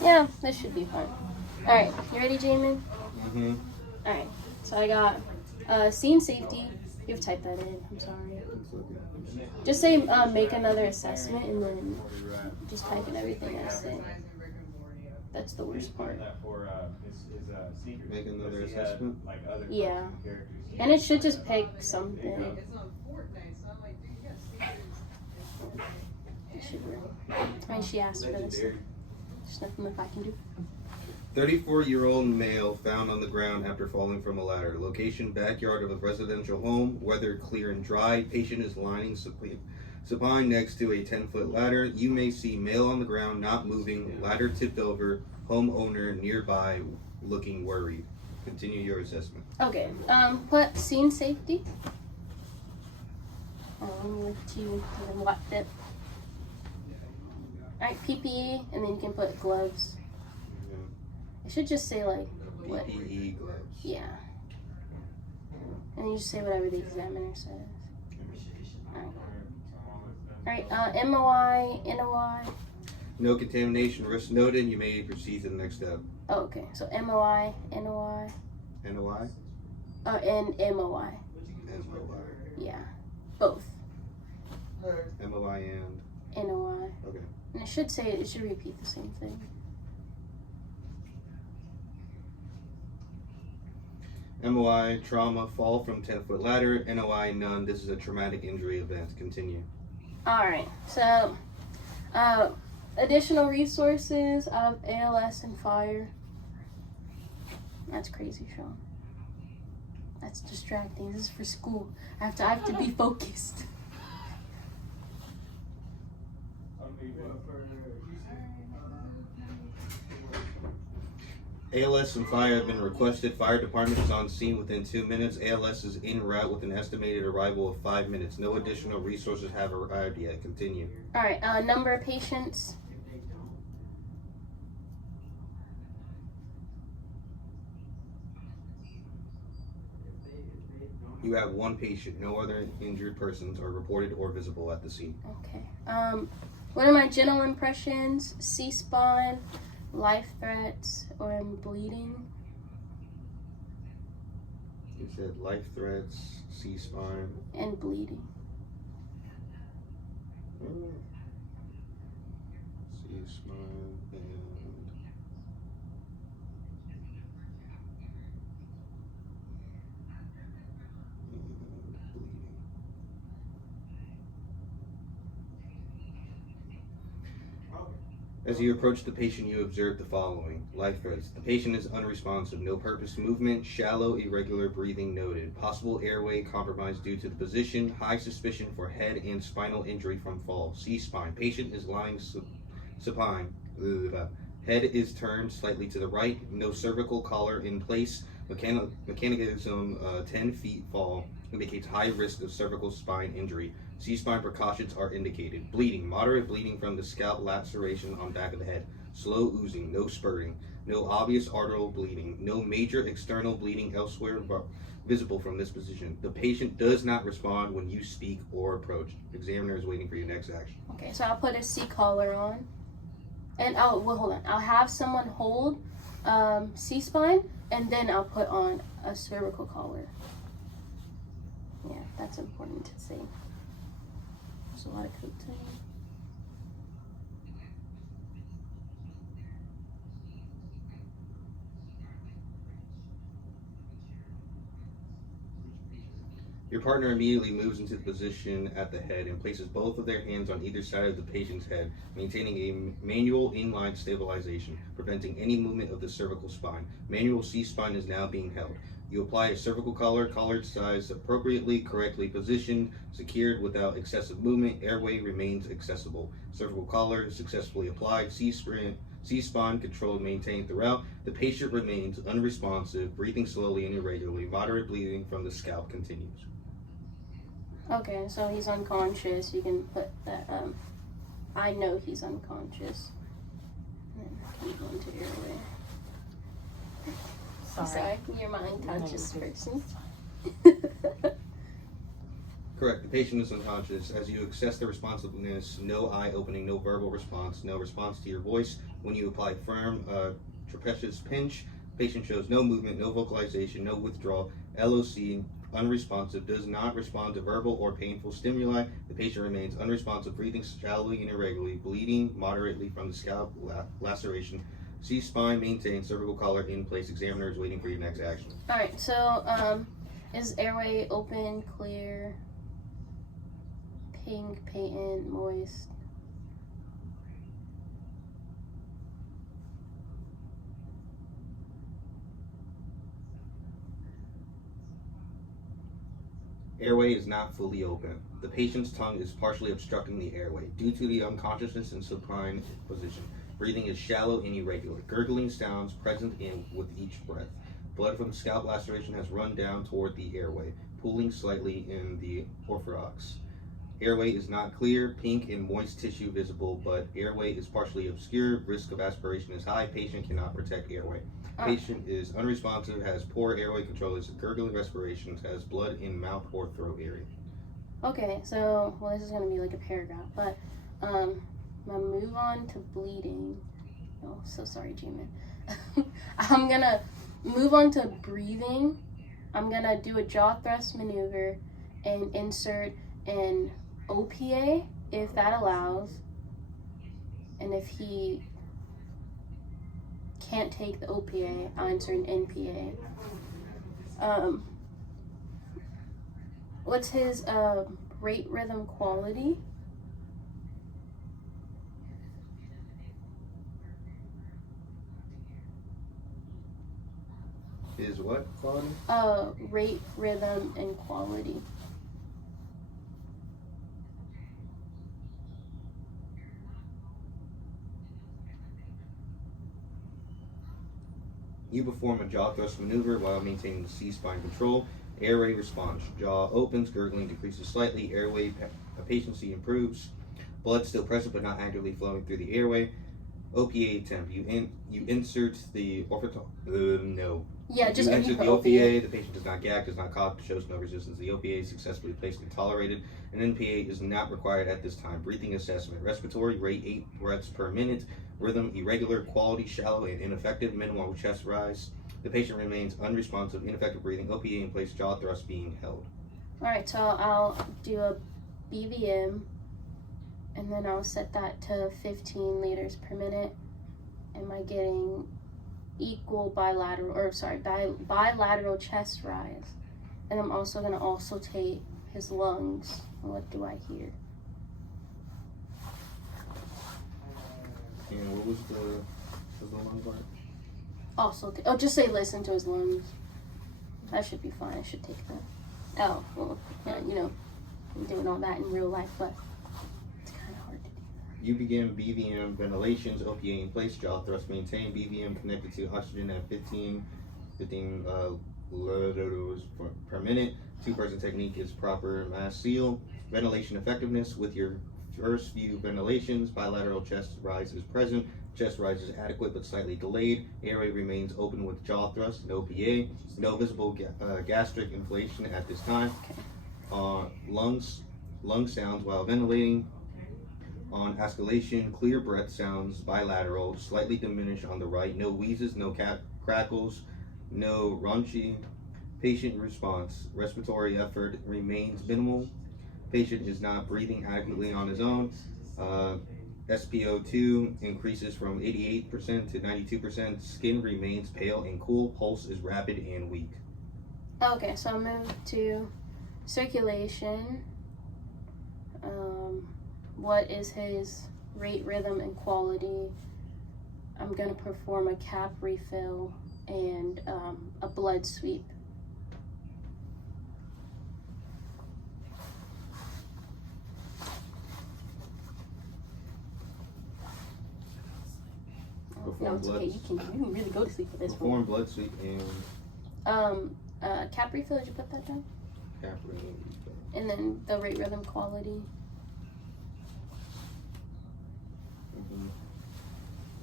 Yeah, this should be fun. Alright, you ready, Jamin? Mm-hmm. Alright, so I got scene safety. You've typed that in, I'm sorry. Just say make another assessment and then just type in everything I say. That's the worst part. Make another assessment? Yeah. And it should just pick something. It should work. I mean, she asked for this. There's nothing that I can do. 34-year-old male found on the ground after falling from a ladder. Location, backyard of a residential home. Weather clear and dry. Patient is lying supine next to a 10-foot ladder. You may see male on the ground, not moving. Ladder tipped over. Homeowner nearby looking worried. Continue your assessment. Okay. Put scene safety. Let you watch it. Alright, PPE, and then you can put gloves. It should just say like what? PPE gloves. Yeah. And you just say whatever the examiner says. Alright, MOI, NOI. No contamination risk noted. You may proceed to the next step. Oh, okay. So MOI, NOI. NOI? And MOI. MOI. Yeah. Both. MOI and? NOI. Okay. And it should repeat the same thing. MOI, trauma, fall from 10-foot ladder. NOI, none. This is a traumatic injury event. Continue. Alright, so additional resources of ALS and fire. That's crazy, Sean. That's distracting. This is for school. I have to be focused. ALS and fire have been requested. Fire department is on scene within 2 minutes. ALS is en route with an estimated arrival of 5 minutes. No additional resources have arrived yet. Continue. Alright, number of patients. You have one patient. No other injured persons are reported or visible at the scene. Okay. What are my general impressions? C-spine, life threats, or I'm bleeding? You said life threats, C-spine. And bleeding. C-spine and As you approach the patient, you observe the following. Life threats. The patient is unresponsive. No purpose movement. Shallow, irregular breathing noted. Possible airway compromise due to the position. High suspicion for head and spinal injury from fall. C-spine. Patient is lying supine. Head is turned slightly to the right. No cervical collar in place. Mechanism 10 feet fall. Indicates high risk of cervical spine injury. C-spine precautions are indicated. Bleeding. Moderate bleeding from the scalp laceration on back of the head. Slow oozing. No spurting. No obvious arterial bleeding. No major external bleeding elsewhere visible from this position. The patient does not respond when you speak or approach. Examiner is waiting for your next action. Okay, so I'll put a C-collar on. And hold on. I'll have someone hold C-spine, and then I'll put on a cervical collar. Yeah, that's important to say. There's a lot of code to it. Your partner immediately moves into the position at the head and places both of their hands on either side of the patient's head, maintaining a manual inline stabilization, preventing any movement of the cervical spine. Manual C-spine is now being held. You apply a cervical collar, collared size appropriately, correctly positioned, secured without excessive movement. Airway remains accessible. Cervical collar successfully applied. C-spine controlled, maintained throughout. The patient remains unresponsive, breathing slowly and irregularly. Moderate bleeding from the scalp continues. Okay, so he's unconscious. You can put that, I know he's unconscious. And then I can go into airway. Sorry, you're my unconscious person. Correct. The patient is unconscious. As you assess the responsiveness, no eye opening, no verbal response, no response to your voice, When you apply firm trapezius pinch, patient shows no movement, no vocalization, no withdrawal, LOC, unresponsive, does not respond to verbal or painful stimuli. The patient remains unresponsive, breathing shallowly and irregularly, bleeding moderately from the scalp laceration. C-spine maintained, cervical collar in place. Examiner is waiting for your next action. All right. So, is airway open, clear, pink, patent, moist? Airway is not fully open. The patient's tongue is partially obstructing the airway due to the unconsciousness in supine position. Breathing is shallow and irregular. Gurgling sounds present with each breath. Blood from scalp laceration has run down toward the airway, pooling slightly in the oropharynx. Airway is not clear, pink and moist tissue visible, but airway is partially obscure. Risk of aspiration is high. Patient cannot protect airway. Patient is unresponsive, has poor airway control, is gurgling respirations, has blood in mouth or throat area. Okay, so, well, this is going to be like a paragraph, but I'm going to move on to bleeding. Oh, so sorry, G-Man. I'm going to move on to breathing. I'm going to do a jaw thrust maneuver and insert an OPA, if that allows. And if he can't take the OPA, I'll insert an NPA. What's his rate, rhythm, quality? Is what quality? Rate, rhythm, and quality. You perform a jaw thrust maneuver while maintaining C-spine control. Airway response. Jaw opens, gurgling decreases slightly. Airway patency improves. Blood still present but not actively flowing through the airway. OPA attempt. You insert the no. Yeah, just you any insert the OPA. OPA. The patient does not gag, does not cough, shows no resistance. The OPA is successfully placed and tolerated. An NPA is not required at this time. Breathing assessment. Respiratory rate 8 breaths per minute. Rhythm irregular. Quality shallow and ineffective. Minimal chest rise. The patient remains unresponsive, ineffective breathing. OPA in place. Jaw thrust being held. All right, so I'll do a BVM, and then I'll set that to 15 liters per minute. Am I getting equal bilateral chest rise? And I'm also gonna take his lungs. What do I hear? And what was the lung part? Also, just say listen to his lungs. That should be fine. I should take that. Oh, well, yeah, I'm doing all that in real life, but it's kind of hard to do. You begin BVM ventilations, OPA in place, jaw thrust maintained, BVM connected to oxygen at 15 liters per minute. Two-person technique is proper mask seal. Ventilation effectiveness with your first few ventilations. Bilateral chest rise is present. Chest rise is adequate but slightly delayed. Airway remains open with jaw thrust and OPA. No visible gastric inflation at this time. Lung sounds while ventilating. On escalation, clear breath sounds, bilateral, slightly diminished on the right. No wheezes, no crackles, no raunchy. Patient response. Respiratory effort remains minimal. Patient is not breathing adequately on his own. SpO2 increases from 88% to 92%. Skin remains pale and cool. Pulse is rapid and weak. Okay, so I'll move to circulation. What is his rate, rhythm, and quality? I'm going to perform a cap refill and a blood sweep. No, it's okay. You can really go to sleep with this Perform one. blood sweep and Cap refill. Did you put that down? cap refill. And then the rate, rhythm, quality.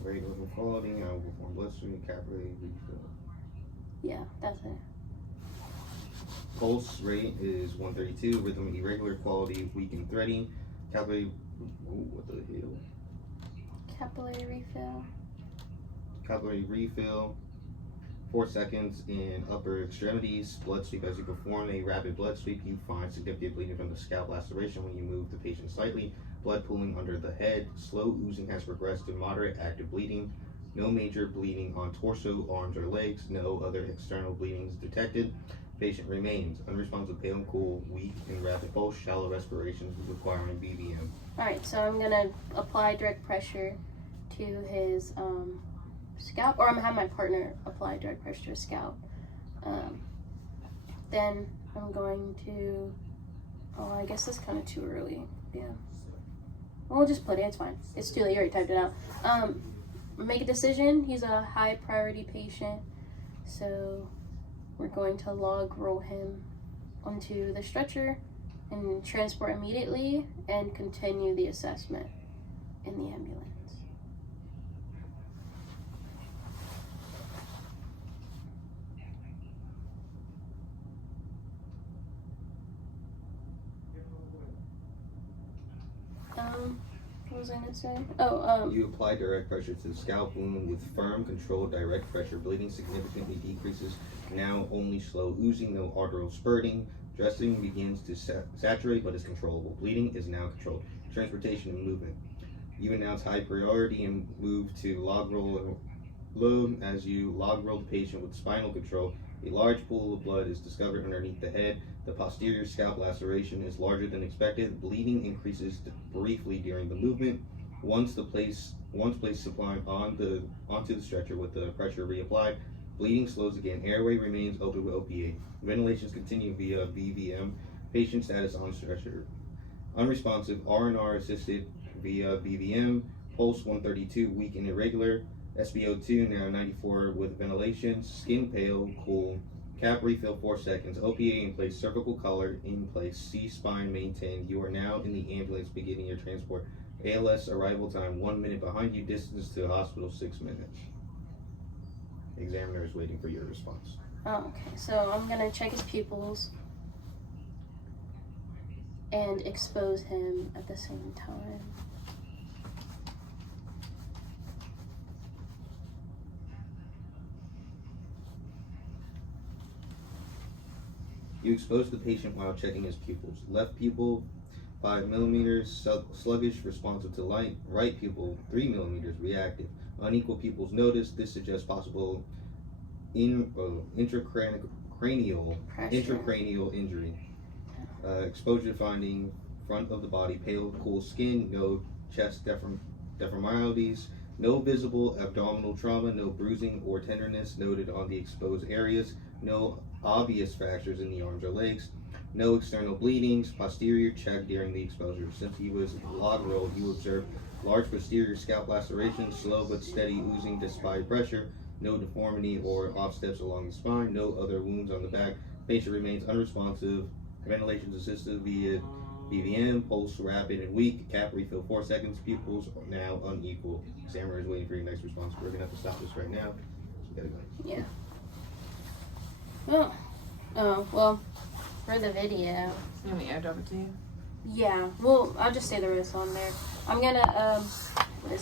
Rate rhythm quality. I will perform blood sweep, cap refill. Yeah, that's it. Pulse rate is 132. Rhythm irregular. Quality weak and thready. Calculate. What the hell? Capillary refill. capillary refill, 4 seconds in upper extremities, blood sweep. As you perform a rapid blood sweep, you find significant bleeding from the scalp laceration. When you move the patient slightly, blood pooling under the head. Slow oozing has progressed to moderate active bleeding. No major bleeding on torso, arms, or legs. No other external bleedings detected. Patient remains unresponsive, pale and cool, weak and rapid pulse, shallow respiration requiring BVM. Alright, so I'm gonna apply direct pressure to his scalp, or I'm gonna have my partner apply direct pressure to his scalp. Then I'm going to, I guess that's kind of too early. Yeah. We'll just put it, it's fine. It's too late, you already typed it out. Make a decision. He's a high priority patient, so we're going to log roll him onto the stretcher and transport immediately and continue the assessment in the ambulance. What was I gonna say? You apply direct pressure to the scalp wound with firm, controlled direct pressure. Bleeding significantly decreases. Now only slow oozing, no arterial spurting. Dressing begins to saturate but is controllable. Bleeding is now controlled. Transportation and movement. You announce high priority and move to log roll and load. As you log roll the patient with spinal control, a large pool of blood is discovered underneath the head. The posterior scalp laceration is larger than expected. Bleeding increases briefly during the movement. Once placed supplied onto the stretcher with the pressure reapplied, bleeding slows again. Airway remains open with OPA. Ventilations continue via BVM. Patient status on stretcher. Unresponsive, R&R assisted via BVM. Pulse 132, weak and irregular. SpO2 now 94 with ventilation. Skin pale, cool. Cap refill 4 seconds. OPA in place. Cervical collar in place. C-spine maintained. You are now in the ambulance beginning your transport. ALS arrival time 1 minute behind you. Distance to the hospital 6 minutes. Examiner is waiting for your response. Okay, so I'm gonna check his pupils and expose him at the same time. You expose the patient while checking his pupils. Left pupil 5 millimeters, sluggish, responsive to light. Right pupil 3 millimeters, reactive. Unequal pupils noticed. This suggests possible intracranial injury. Exposure finding: front of the body, pale, cool skin, no chest deformalities, no visible abdominal trauma, no bruising or tenderness noted on the exposed areas, no obvious fractures in the arms or legs, no external bleedings. Posterior check during the exposure. Since he was log rolled, you observed large posterior scalp laceration, slow but steady oozing despite pressure, no deformity or offsteps along the spine, no other wounds on the back. Patient remains unresponsive. Ventilation assisted via BVM, pulse rapid and weak. Cap refill 4 seconds. Pupils are now unequal. Examiner is waiting for your next response. We're gonna have to stop this right now. So we gotta go. Yeah. Well, for the video. Let me airdrop it to you. Yeah, well, I'll just say the rest on there. I'm gonna